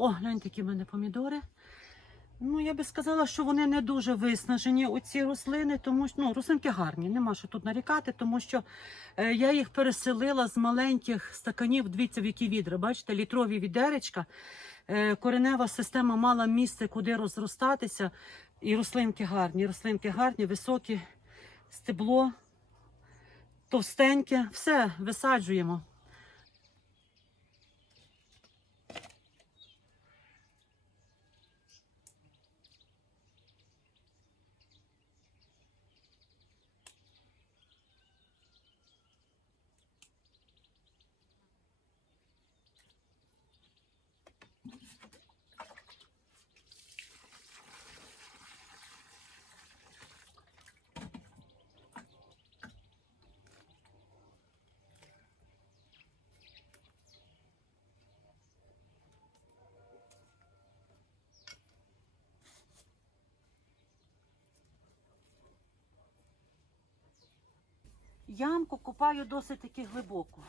О, гляньте, які в мене помідори. Ну, я би сказала, що вони не дуже виснажені, оці рослини, тому що ну, рослинки гарні, нема що тут нарікати, тому що е, я їх переселила з маленьких стаканів, дивіться, в які відра. Бачите, літрові відеречка. Е, коренева система мала місце, куди розростатися. І рослинки гарні, рослинки гарні, високі, стебло, товстеньке. Все висаджуємо. Ямку копаю досить таки глибоко.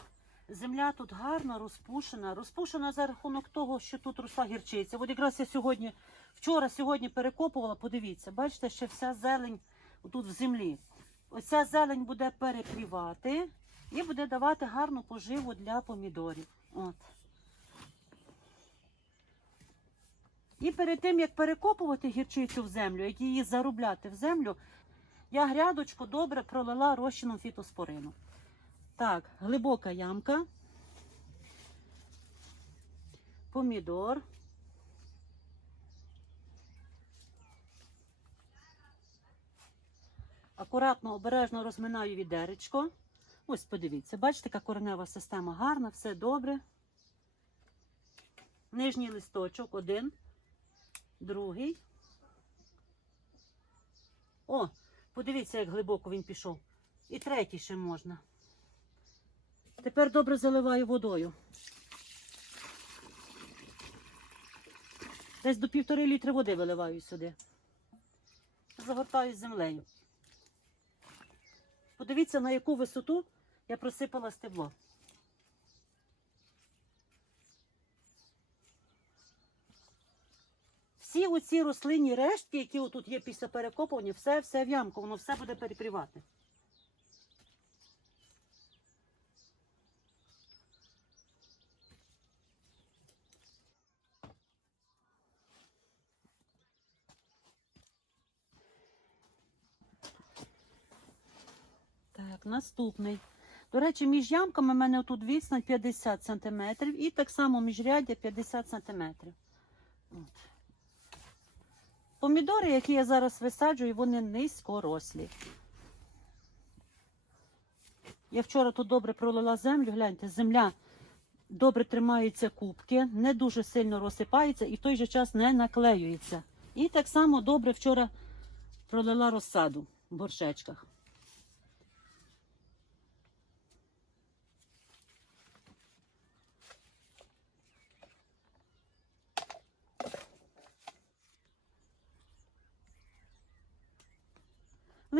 Земля тут гарно розпушена. Розпушена за рахунок того, що тут росла гірчиця. От якраз я сьогодні, вчора, сьогодні перекопувала, подивіться, бачите, ще вся зелень тут в землі. Оця зелень буде перепрівати і буде давати гарну поживу для помідорів. От. І перед тим, як перекопувати гірчицю в землю, як її заробляти в землю, я грядочку добре пролила розчином фітоспорину. Так, глибока ямка. Помідор. Акуратно, обережно розминаю відеречко. Ось подивіться, бачите, яка коренева система гарна, все добре. Нижній листочок один, другий. О, подивіться, як глибоко він пішов. І третій ще можна. Тепер добре заливаю водою. Десь до півтори літри води виливаю сюди. Загортаю землею. Подивіться, на яку висоту я просипала стебло. Всі оці рослинні рештки, які отут є після перекопування, все, все в ямку, воно все буде перепрівати. Так, наступний. До речі, між ямками в мене тут відстань 50 см і так само міжряддя 50 см. От. Помідори, які я зараз висаджую, вони низькорослі. Я вчора тут добре пролила землю, гляньте, земля добре тримаються кубки, не дуже сильно розсипається і в той же час не наклеюється. І так само добре вчора пролила розсаду в горшечках.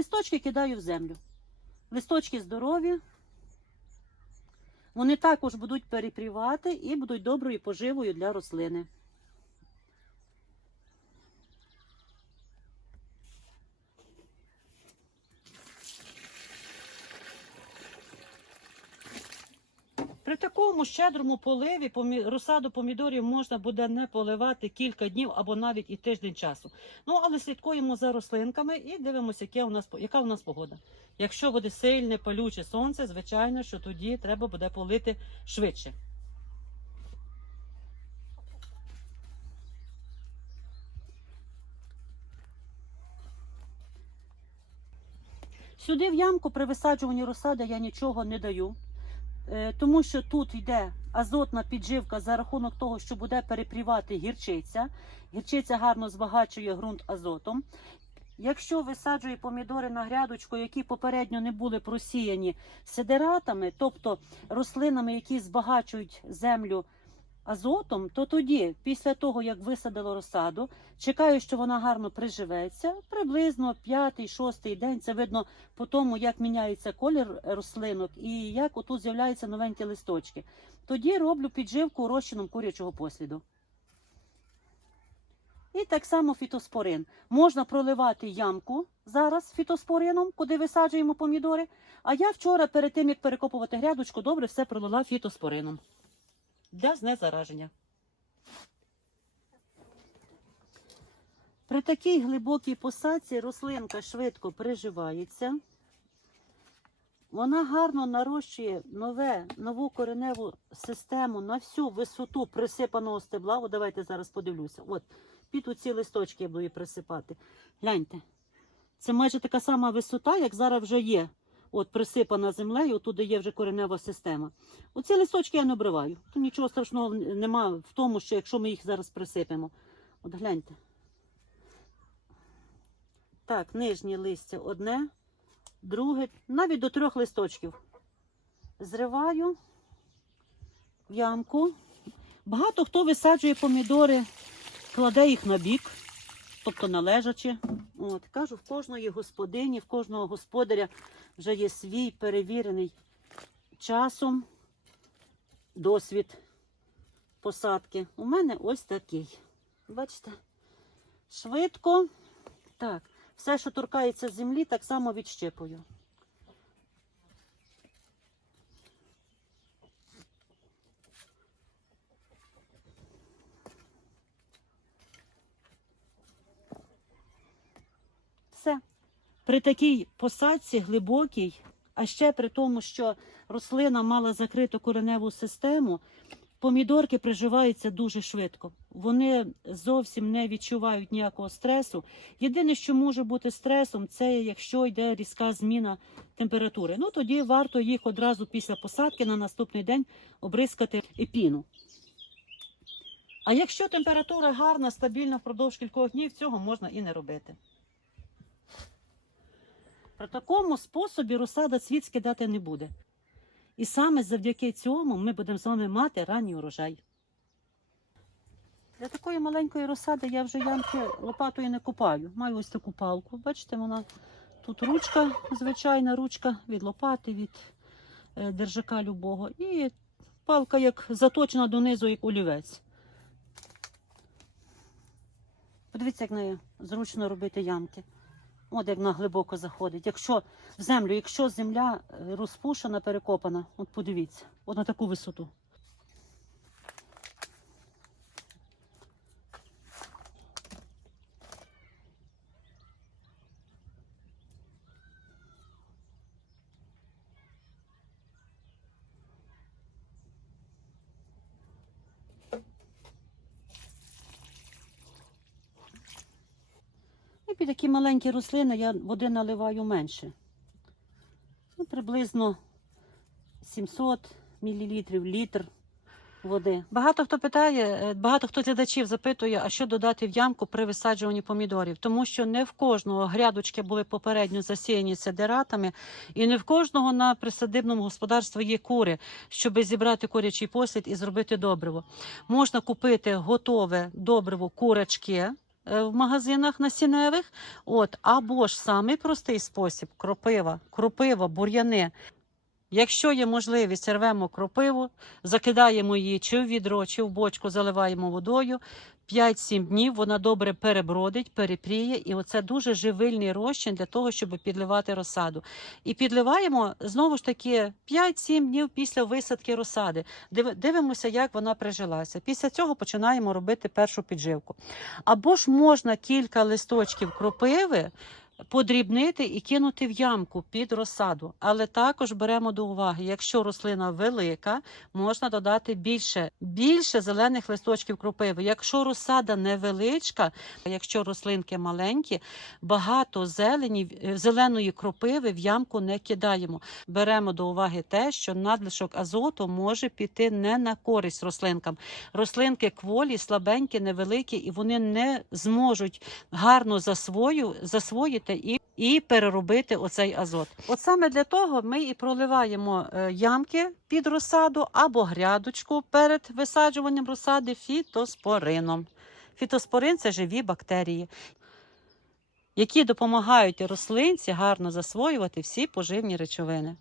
Листочки кидаю в землю. Листочки здорові. Вони також будуть перепрівати і будуть доброю поживою для рослини. При такому щедрому поливі розсаду помідорів можна буде не поливати кілька днів або навіть і тиждень часу. Ну, але слідкуємо за рослинками і дивимося, яке у нас, яка у нас погода. Якщо буде сильне палюче сонце, звичайно, що тоді треба буде полити швидше. Сюди в ямку при висаджуванні розсади я нічого не даю, тому що тут йде азотна підживка за рахунок того, що буде перепрівати гірчиця. Гірчиця гарно збагачує ґрунт азотом. Якщо висаджує помідори на грядочку, які попередньо не були просіяні сидератами, тобто рослинами, які збагачують землю азотом, то тоді, після того, як висадило розсаду, чекаю, що вона гарно приживеться, приблизно п'ятий-шостий день. Це видно по тому, як міняється колір рослинок і як отут з'являються новенькі листочки. Тоді роблю підживку розчином курячого посліду. І так само фітоспорин. Можна проливати ямку зараз фітоспорином, куди висаджуємо помідори. А я вчора, перед тим як перекопувати грядочку, добре все пролила фітоспорином для знезараження. При такій глибокій посадці рослинка швидко приживається. Вона гарно нарощує нове, нову кореневу систему на всю висоту присипаного стебла. О, давайте зараз подивлюся. От, під оці листочки я буду її присипати. Гляньте. Це майже така сама висота, як зараз вже є. От присипана землею, туди є вже коренева система. Оці листочки я не обриваю. То нічого страшного нема в тому, що якщо ми їх зараз присипемо. От гляньте. Так, нижнє листя одне, друге, навіть до трьох листочків. Зриваю в ямку. Багато хто висаджує помідори, кладе їх на бік, тобто на лежачі. От, кажу, в кожної господині, в кожного господаря вже є свій перевірений часом досвід посадки. У мене ось такий. Бачите? Швидко. Так, все, що торкається землі, так само відщипую. Все. При такій посадці глибокій, а ще при тому, що рослина мала закриту кореневу систему, помідорки приживаються дуже швидко. Вони зовсім не відчувають ніякого стресу. Єдине, що може бути стресом, це якщо йде різка зміна температури. Ну тоді варто їх одразу після посадки на наступний день обрискати епіну. А якщо температура гарна, стабільна впродовж кількох днів, цього можна і не робити. При такому способі розсада цвіт скидати не буде. І саме завдяки цьому ми будемо з вами мати ранній урожай. Для такої маленької розсади я вже ямки лопатою не купаю. Маю ось таку палку. Бачите, вона тут ручка, звичайна ручка від лопати, від е, держака любого. І палка як заточена донизу, як олівець. Подивіться, як нею зручно робити ямки. От як вона глибоко заходить. Якщо в землю, якщо земля е, розпушена, перекопана, от подивіться, от на таку висоту. І такі маленькі рослини я води наливаю менше. Ну, приблизно 700 мл, літр води. Багато хто питає, е, багато хто глядачів запитує, а що додати в ямку при висаджуванні помідорів, тому що не в кожного грядочки були попередньо засіяні сидератами, і не в кожного на присадибному господарстві є кури, щоб зібрати курячий послід і зробити добриво. Можна купити готове добриво курочки. Е, В магазинах насінневих, от або ж самий простий спосіб кропива, кропива, бур'яни. Якщо є можливість, рвемо кропиву, закидаємо її чи в відро, чи в бочку, заливаємо водою. 5-7 днів вона добре перебродить, перепріє, і оце дуже живильний розчин для того, щоб підливати розсаду. І підливаємо знову ж таки 5-7 днів після висадки розсади. Дивимося, як вона прижилася. Після цього починаємо робити першу підживку. Або ж можна кілька листочків кропиви подрібнити і кинути в ямку під розсаду. Але також беремо до уваги, якщо рослина велика, можна додати більше, більше зелених листочків кропиви. Якщо розсада невеличка, якщо рослинки маленькі, багато зелені, зеленої кропиви в ямку не кидаємо. Беремо до уваги те, що надлишок азоту може піти не на користь рослинкам. Рослинки кволі, слабенькі, невеликі, і вони не зможуть гарно засвою, засвоїти і, і переробити оцей азот. От саме для того ми і проливаємо е, ямки під розсаду або грядочку перед висаджуванням розсади фітоспорином. Фітоспорин це живі бактерії, які допомагають рослинці гарно засвоювати всі поживні речовини.